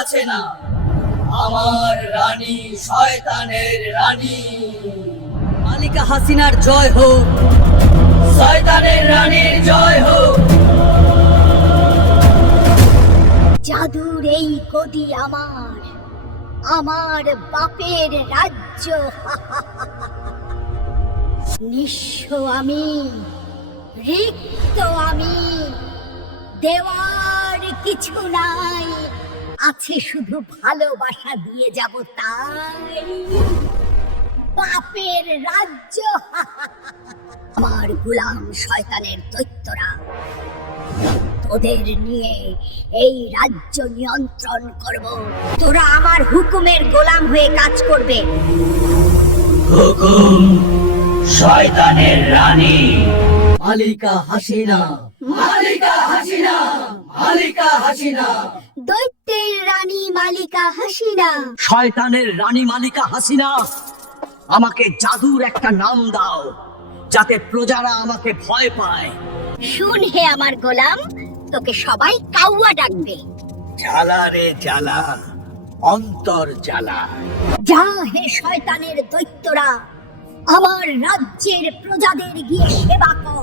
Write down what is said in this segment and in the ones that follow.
হাসিনা, আমার রানী, শয়তানের রানী। মালিকা হাসিনার জয় হোক, শয়তানের রানীর জয় হোক। জাদুর এই গদি আমার, আমার বাপের রাজ্য। নিঃস্ব আমি, রিক্ত আমি, দেওয়ার কিছু নাই, আছে শুধু ভালোবাসা দিয়ে যাব তাই। বাপের রাজ্য। আমার গোলাম শয়তানের দৈত্যরা তোদের নিয়ে এই রাজ্য নিয়ন্ত্রণ করব। তোরা আমার হুকুমের গোলাম হয়ে কাজ করবে। হুকুম শয়তানের রানী। মালিকা হাসিনা, মালিকা হাসিনা, মালিকা হাসিনা। দৈত্যের রানী মালিকা হাসিনা। শয়তানের রানী মালিকা হাসিনা, আমাকে জাদুর একটা নাম দাও, যাতে প্রজারা আমাকে ভয় পায়। শুন হে আমার গোলাম, তোকে সবাই কাউয়া ডাকবে। জ্বালা রে জ্বালা, অন্তর জ্বালা। যা হে শয়তানের দৈত্যরা, আমার রাজ্যের প্রজাদের গিয়ে সেবা কর।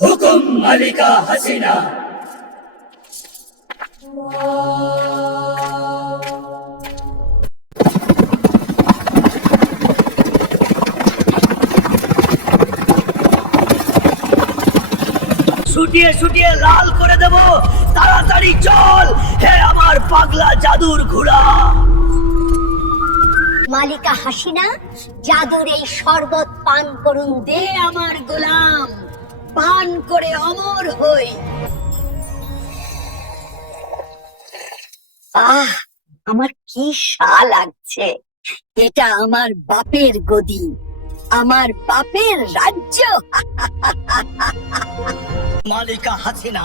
হুকুম মালিকা হাসিনা। ছুটিয়ে ছুটিয়ে লাল করে দেব, তাড়াতাড়ি চল হে আমার পাগলা জাদুর ঘোড়া। মালিকা হাসিনা, জাদুর এই শরবত পান করুন দে আমার গোলাম, পান করে অমর হই। আহ, আমার কি স্বাদ লাগছে। এটা আমার বাপের গদি, আমার বাপের রাজ্য। মালিকা হাসিনা,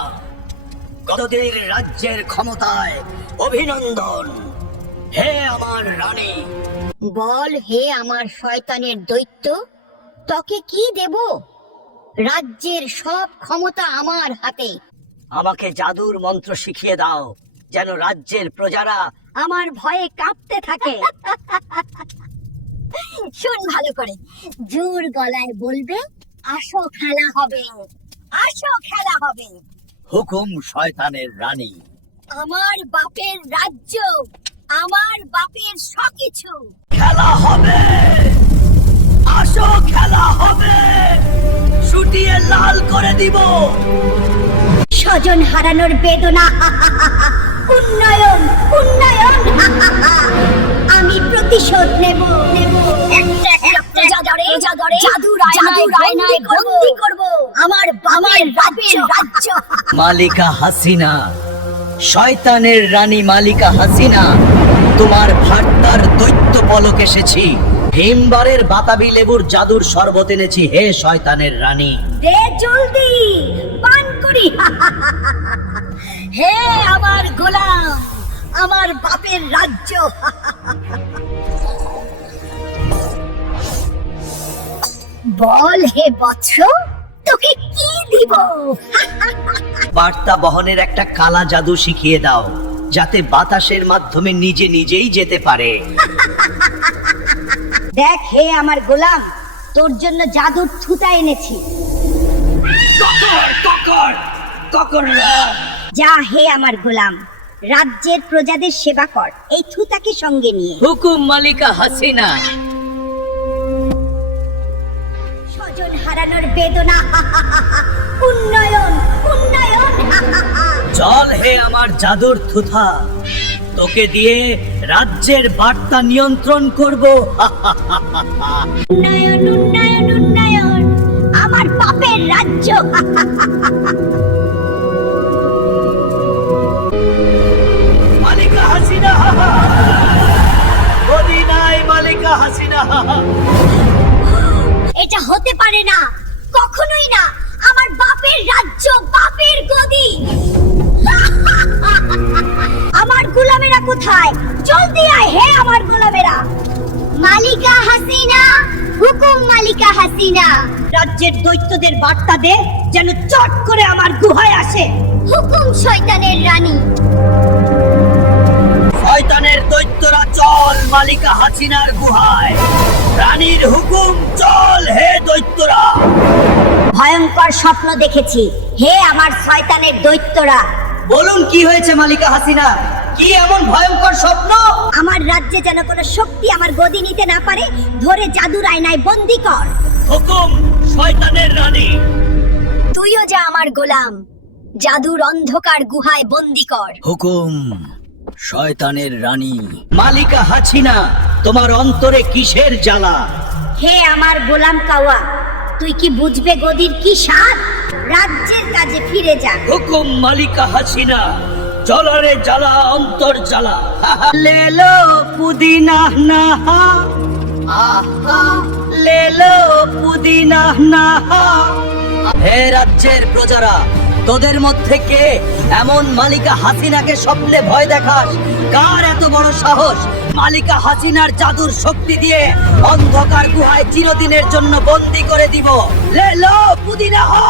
গতদের রাজ্যের ক্ষমতায় অভিনন্দন। হে আমার রানী, বল হে আমার শয়তানের দৈত্য, তোকে কি দেব? রাজ্যের সব ক্ষমতা আমার হাতে। আমাকে জাদুর মন্ত্র শিখিয়ে দাও, যেন রাজ্যের প্রজারা আমার ভয়ে কাঁপতে থাকে। শোন ভালো করে, জোর গলায় বলবে, আসো খেলা হবে, আসো খেলা হবে। হুকুম শয়তানের রানী। আমার বাপের রাজ্য, আমার বাপের সবকিছু। খেলা হবে, আসো খেলা হবে, ছুটিয়ে লাল করে দিব। স্বজন হারানোর বেদনা, উন্নয়ন উন্নয়ন। আমি প্রতিশোধ নেব নেব। একটা একটা জাদুর আয়নায় বন্দী করব আমার বাপের রাজ্য। মালিকা হাসিনা, শয়তানের রানী মালিকা হাসিনা, তোমার ভাট্টার দৈত্য পলক এসেছি। হিমবারের বাতাবি লেবুর জাদুর শরবত এনেছি হে শয়তানের রানী। দে জলদি, পান করি। হে আমার গোলাম, আমার বাপের রাজ্য। বল হে বৎস, তোকে কি দিব? বার্তা বহনের একটা কালা জাদু শিখিয়ে দাও, যাতে বাতাসের মাধ্যমে নিজে নিজেই যেতে পারে। দেখ হে আমার গোলাম, তোর জন্য জাদুর ছুতা এনেছি। যা হে আমার গোলাম, রাজ্যের প্রজাদের সেবা কর এই ছুতাকে সঙ্গে নিয়ে। হুকুম মালিকা হাসিনা। স্বজন হারানোর বেদনা, উন্নয়ন উন্নয়ন। চল হে আমার জাদুর থুথা, তোকে দিয়ে রাজ্যের বার্তা নিয়ন্ত্রণ করব। উন্নয়ন উন্নয়ন উন্নয়ন, আমার বাপের রাজ্য। মালিকা হাসিনা, গদি নাই মালিকা হাসিনা। এটা হতে পারে না, কখনোই না। আমার বাপের রাজ্য, বাপের গদি। আমার গোলামেরা কোথায়? জলদি আয় হে আমার গোলামেরা। মালিকা হাসিনা, হুকুম মালিকা হাসিনা। রাজ্যের দৈত্যদের বার্তা দে, যেন চট করে আমার গুহায় আসে। হুকুম শয়তানের রানী। শয়তানের দৈত্যরা চল মালিকা হাসিনার গুহায়। রানীর হুকুম চল হে দৈত্যরা। ভয়ঙ্কর স্বপ্ন দেখেছি হে আমার শয়তানের দৈত্যরা। বলুন কি হয়েছে মালিকা হাসিনা? কি এমন ভয়ঙ্কর স্বপ্ন? আমার রাজ্যে যেন কোনো শক্তি আমার গদি নিতে না পারে, ধরে জাদুর আয়নায় বন্দি কর। হুকুম শয়তানের রানী। তুইও যা আমার গোলাম, জাদুর অন্ধকার গুহায় বন্দি কর। হুকুম শয়তানের রানী। মালিকা হাসিনা, তোমার অন্তরে কিসের জ্বালা? হে আমার গোলাম কাওয়া, তুই কি বুঝবে গদির কি স্বাদ? রাজ্যের কাজে ফিরে যা। হুকুম মালিকা হাসিনা, জলরে জ্বালা অন্তর জ্বালা। লেলো পুদিনা নাহা, আহা লেলো পুদিনা নাহা। হে রাজ্যের প্রজারা, তোদের মধ্যে কে এমন মালিকা হাসিনাকে স্বপ্নে ভয় দেখাস? কার এত বড় সাহস মালিকা হাসিনার জাদুর শক্তি দিয়ে অন্ধকার গুহায় চিরদিনের জন্য বন্দী করে দিব? লেলো পুদিনা হা।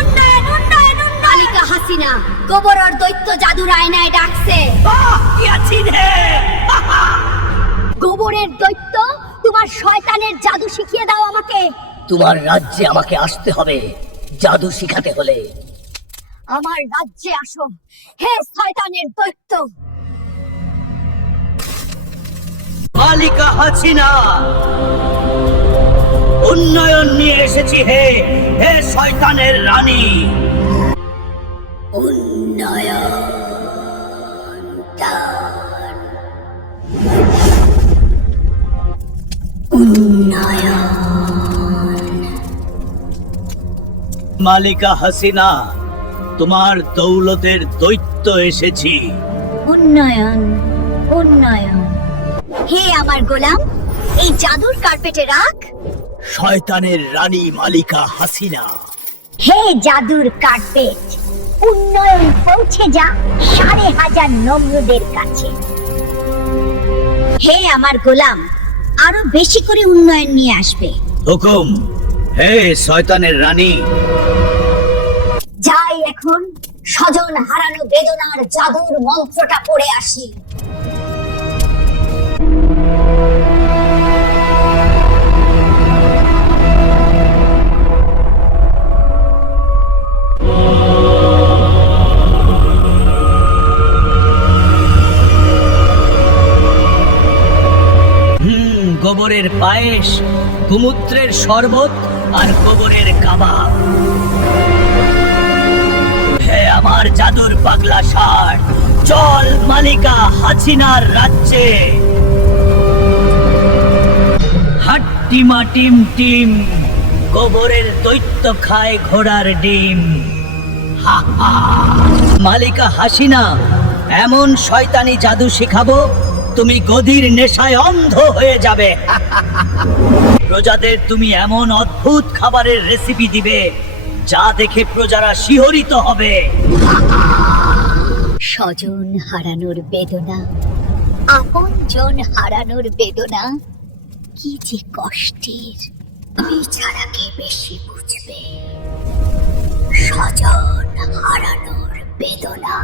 উন্নয়ন উন্নয়ন উন্নয়ন। মালিকা হাসিনা গোবরের দৈত্য জাদুর আয়নায় ডাকছে। বাহ কি আছিস হে। গোবরের দৈত্য, তোমার শয়তানের জাদু শিখিয়ে দাও আমাকে। তোমার রাজ্যে আমাকে আসতে হবে জাদু শিখাতে হলে। আমার রাজ্যে আসো হে শয়তানের দৈত্য। মালিকা হাসিনা, উন্নয়ন নিয়ে এসেছি হে হে শয়তানের রানী। মালিকা হাসিনা, তোমার দৌলতের দৈত্য এসেছি। উন্নয়ন উন্নয়ন। হে আমার গোলাম, এই জাদুর কার্পেটে রাখ। শয়তানের রানী মালিকা হাসিনা। হে জাদুর কার্পেট, উন্নয়ন পৌঁছে যা 5,500 নম্রদের কাছে। হে আমার গোলাম, আরো বেশি করে উন্নয়ন নিয়ে আসবে। হুকুম হে শয়তানের রানী। যাই এখন স্বজন হারানো বেদনার জাদুর মন্ত্রটা পড়ে আসি। গোবরের পায়েস, গোমূত্রের শরবত আর গোবরের কাবাব। হে আমার জাদুর পাগলা ষাঁড়, চল মালিকা হাসিনার রাজ্যে। হাট্টিমা টিম টিম, গোবরের দৈত্য খায় ঘোড়ার ডিম। হা হা। মালিকা হাসিনা, এমন শয়তানি জাদু শিখাবো তুমি গদির নেশায় অন্ধ হয়ে যাবে। প্রজাদের তুমি এমন অদ্ভুত খাবারের রেসিপি দিবে যা দেখে প্রজারা শিহরিত হবে। স্বজন হারানোর বেদনা, আপনজন হারানোর বেদনা কি যে কষ্টের, আমি ছাড়া কে বেশি বুঝবে স্বজন হারানোর বেদনা।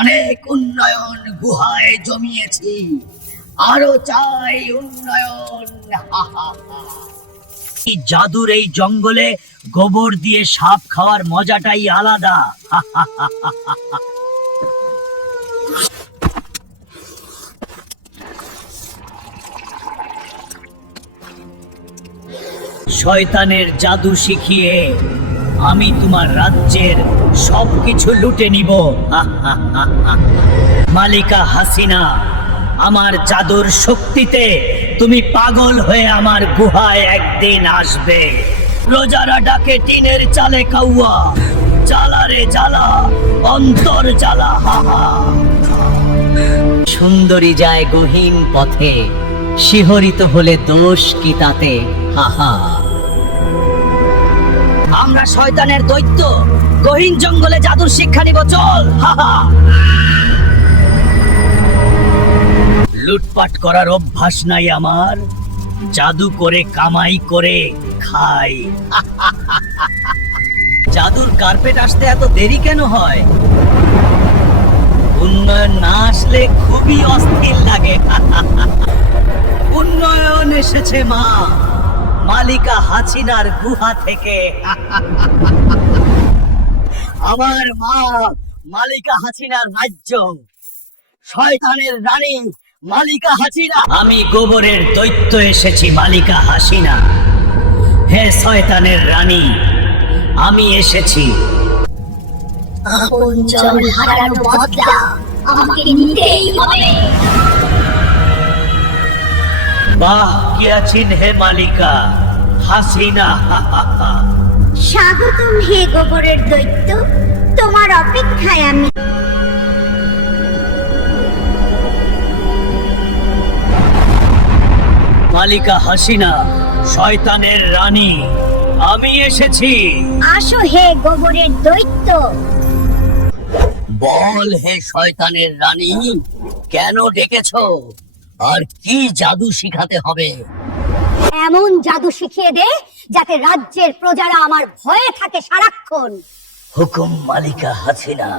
অনেক উন্নয়ন গুহায় জমিয়েছি, আরো চাই উন্নয়ন। হা হা হা। এই জাদুর এই জঙ্গলে গোবর দিয়ে সাপ খাওয়ার মজাটাই আলাদা। হা হা হা হা হা। শয়তানের জাদু শিখিয়ে আমি তোমার রাজ্যের সবকিছু লুটে নিব। মালিকা হাসিনা, আমার জাদুর শক্তিতে তুমি পাগল হয়ে আমার গুহায় একদিন আসবে। প্রজারা ডাকে টিনের চালে কাউয়া, জ্বালা রে জ্বালা, অন্তর জ্বালা। হাহা। সুন্দরী যায় গহীন পথে, শিহরিত হলে দোষ কি তাতে? হাহা। আমরা শয়তানের দৈত্য, গহীন জঙ্গলে জাদুর শিক্ষা নিব, চল। হাহা। লুটপাট করার অভ্যাস নাই আমার, জাদু করে কামাই করে খাই। জাদুর কার্পেট আসতে এত দেরি কেন হয়? উন্নয়ন না আসলে খুবই অস্থির লাগে। উন্নয়ন এসেছে মা, মালিকা হাসিনার গুহা থেকে। আমার মা মালিকা হাসিনার রাজ্য, শয়তানের রানী মালিকা হাসিনা। আমি গোবরের দৈত্য এসেছি মালিকা হাসিনা। হে শয়তানের রানী, আমি এসেছি। আপন জন হারানো বদলা আমাকে নিতেই হবে। বাহ, কি আছেন হে মালিকা হাসিনা। স্বাগতম হে গোবরের দৈত্য, তোমার অপেক্ষায় আমি। মালিকা হাসিনা, শয়তানের রানী, আমি এসেছি। আসো হে গোবরের দৈত্য। বল হে শয়তানের রানী, কেন ডেকেছো? আর কি জাদু শিখাতে হবে? এমন জাদু শিখিয়ে দে যাতে রাজ্যের প্রজারা আমার ভয়ে থাকে সারাক্ষণ। হুকুম মালিকা হাসিনা।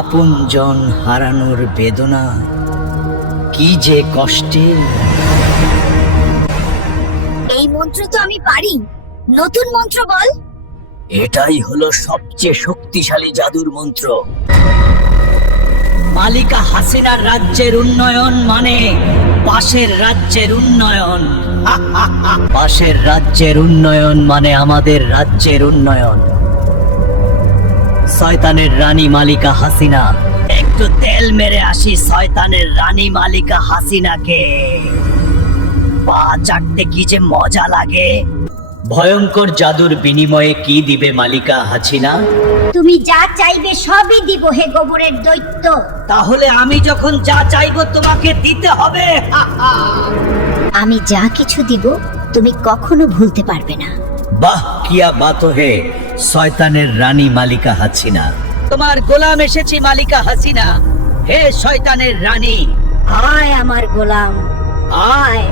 আপনজন হারানোর বেদনা কি যে কষ্টের। এই মন্ত্র তো আমি পারি, নতুন মন্ত্র বল। এটাই হলো সবচেয়ে শক্তিশালী জাদুর মন্ত্র। মালিকা হাসিনার রাজ্যের উন্নয়ন মানে পাশের রাজ্যের উন্নয়ন। পাশের রাজ্যের উন্নয়ন মানে আমাদের রাজ্যের উন্নয়ন। শয়তানের রানী মালিকা হাসিনা, একটু তেল মেরে আসি শয়তানের রানী মালিকা হাসিনাকে। পা চাটতে কি যে মজা লাগে। ভয়ঙ্কর জাদুর বিনিময়ে কি দিবে মালিকা হাসিনা? তুমি যা চাইবে সবই দিব হে গোবরের দৈত্য। তাহলে আমি যখন যা চাইবো তোমাকে দিতে হবে। আমি যা কিছু দিব তুমি কখনো ভুলতে পারবে না। বাহ, কিয়া বাত হে শয়তানের রানী মালিকা হাসিনা। তোমার গোলাম এসেছি মালিকা হাসিনা। হে শয়তানের রানী, আয় আমার গোলাম, আয়।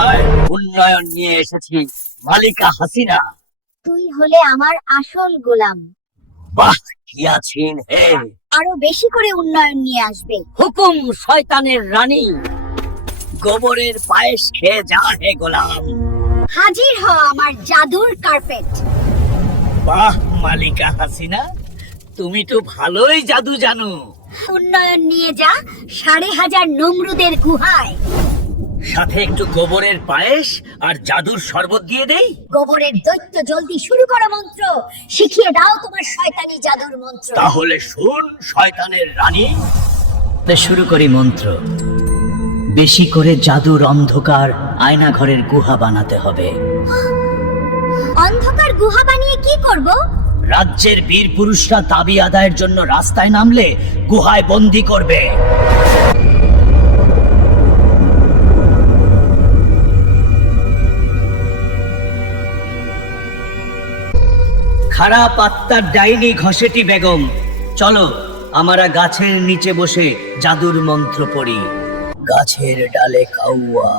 আয়, উন্নয়ন নিয়ে এসেছি মালিকা হাসিনা। তুই হলে আমার আসল গোলাম। বাহ, কি আছেন হে। আরো বেশি করে উন্নয়ন নিয়ে আসবে। হুকুম শয়তানের রানী, গোবরের পায়েস খেয়ে যা হে গোলাম। হাজির হ আমার জাদুর কার্পেট। বাহ মালিকা হাসিনা, তুমি তো ভালোই জাদু জানো। উন্নয়ন নিয়ে যা ১৫০০ নমরুদের গুহায়। সাথে একটু গোবরের পায়েস আর জাদুর শরবত দিয়ে দেই। গোবরের দৈত্য জলদি শুরু করো মন্ত্র। শিখিয়ে দাও তোমার শয়তানি জাদুর মন্ত্র। তাহলে শুন শয়তানের রানী, শুরু করি মন্ত্র। বেশি করে জাদুর অন্ধকার আয়না ঘরের গুহা বানাতে হবে। অন্ধকার গুহা বানিয়ে কি করব? রাজ্যের বীর পুরুষরা দাবি আদায়ের জন্য রাস্তায় নামলে গুহায় বন্দি করবে। খারাপ আত্মার ডাইনি ঘসেটি বেগম, চলো আমরা গাছের নিচে বসে জাদুর মন্ত্র পড়ি। গাছের ডালে কাউয়া,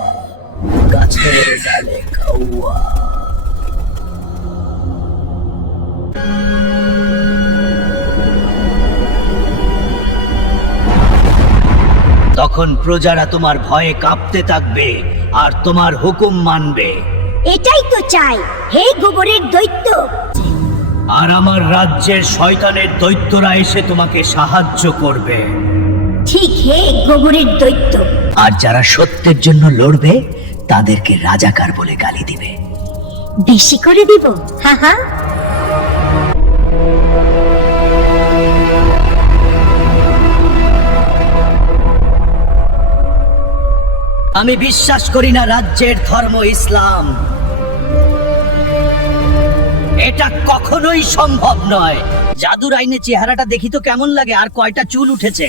গাছের ডালে কাউয়া। তখন প্রজারা তোমার ভয়ে কাঁপতে থাকবে আর তোমার হুকুম মানবে। এটাই তো চাই হে গোবরের দৈত্য। আর আমার রাজ্যের শয়তানের দৈত্যরা এসে তোমাকে সাহায্য করবে। ঠিক হে গোবরের দৈত্য। আর যারা সত্যের জন্য লড়বে তাদেরকে রাজাকার বলে গালি দিবে। বেশি করে দিব, হা হা। আমি বিশ্বাস করি না রাজ্যের ধর্ম ইসলাম। এটা কখনোই সম্ভব নয়। জাদুর আইনে চেহারাটা দেখি তো কেমন লাগে, আর কয়টা চুল উঠেছে।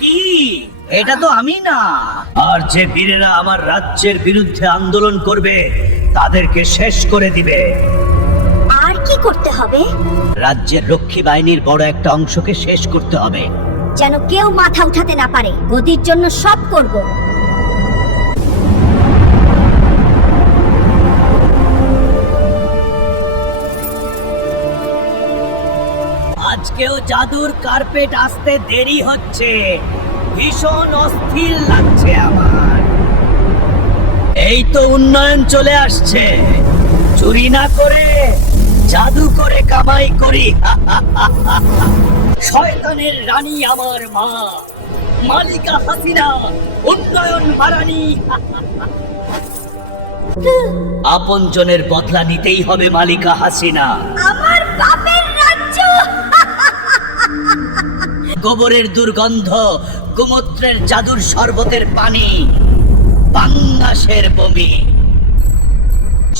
কি এটা তো আমি না। আর যে বীরেরা আমার রাজ্যের বিরুদ্ধে আন্দোলন করবে তাদেরকে শেষ করে দিবে। আর কি করতে হবে? রাজ্যের রক্ষী বাহিনীর বড় একটা অংশকে শেষ করতে হবে। যেন কেউ মাথা উঠাতে না পারে। গদির জন্য সব করব। আজকেও জাদুর কার্পেট আসতে দেরি হচ্ছে, ভীষণ অস্থির লাগছে আমার। এই তো উন্নয়ন চলে আসছে, চুরি না করে জাদু করে কামাই করি। শয়তানের রানী আমার মা মালিকা হাসিনা, উন্নয়ন হারানি। আপনজনের বদলা নিতেই হবে মালিকা হাসিনা। আমার বাপের রাজ্য। গোবরের দুর্গন্ধ, গোমূত্রের জাদুর শরবতের পানি, বাংলাদেশের বমি,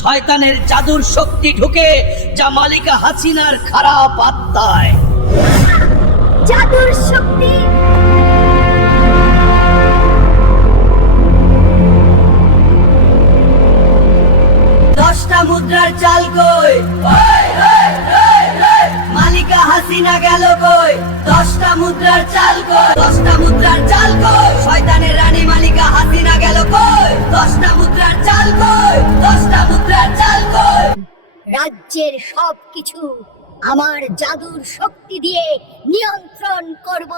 শয়তানের জাদুর শক্তি ঢুকে যা মালিকা হাসিনার খারাপ আত্মায়। জাদুর শক্তি। দশটা মুদ্রার চাল কই? মালিকা হাসিনা গেল কই? 10টা মুদ্রার চাল কই? 10টা মুদ্রার চাল কই? শয়তানের রানী মালিকা হাসিনা গেল কই? 10টা মুদ্রার চাল কই? 10টা মুদ্রার চাল কই? রাজ্যের সবকিছু আমার জাদুর শক্তি দিয়ে নিয়ন্ত্রণ করব।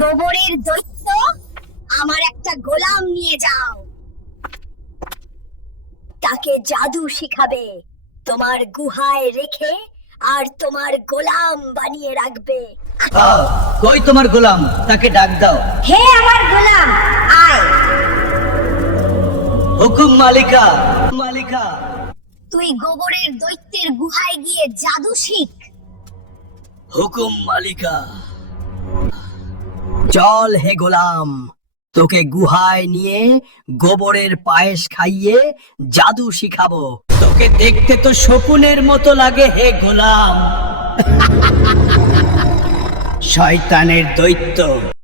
গোবরের দৈত্য, আমার একটা গোলাম নিয়ে যাও। তাকে জাদু শিখাবে, তোমার গুহায় রেখে আর তোমার গোলাম বানিয়ে রাখবে। কই তোমার গোলাম? তাকে ডাক দাও। হে আমার গোলাম, আয়। হুকুম মালিকা। মালিকা, তুই গোবরের দৈত্যের গুহায় গিয়ে জাদু শিখ। হুকুম মালিকা। চল হে গোলাম, তোকে গুহায় নিয়ে গোবরের পায়েস খাইয়ে জাদু শিখাবো। তোকে দেখতে তো শকুনের মতো লাগে হে গোলাম। শয়তানের দৈত্য।